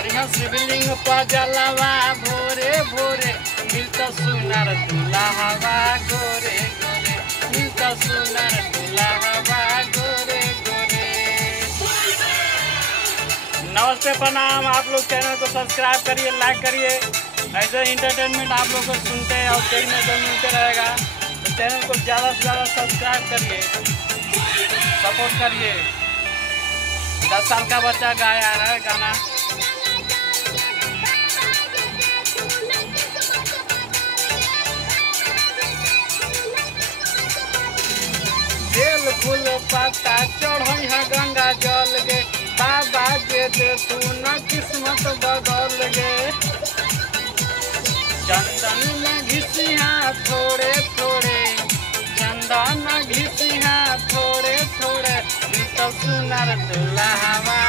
हरिहर शिवलिंग पर जलवा भोरे भोरे मिलता सुनर दुल्हवा गोरे गोरे मिलता सुनर दुल्हवा गोरे गोरे। नमस्ते प्रणाम। आप लोग चैनल को सब्सक्राइब करिए, लाइक करिए। ऐसे इंटरटेनमेंट आप लोग को सुनते और देखने को मिलते रहेगा, तो चैनल को ज़्यादा से ज़्यादा सब्सक्राइब करिए, सपोर्ट करिए। 10 साल का बच्चा गाया है गाना। बेल फूल पत्ता चढ़ई है गंगा जल गे, बाबा के दे तू न किस्मत बदल गे। चंदन न घिसिया थोड़े थोड़े, चंदन न घिसिया थोड़े थोड़े, तो सुनर दुल्हवा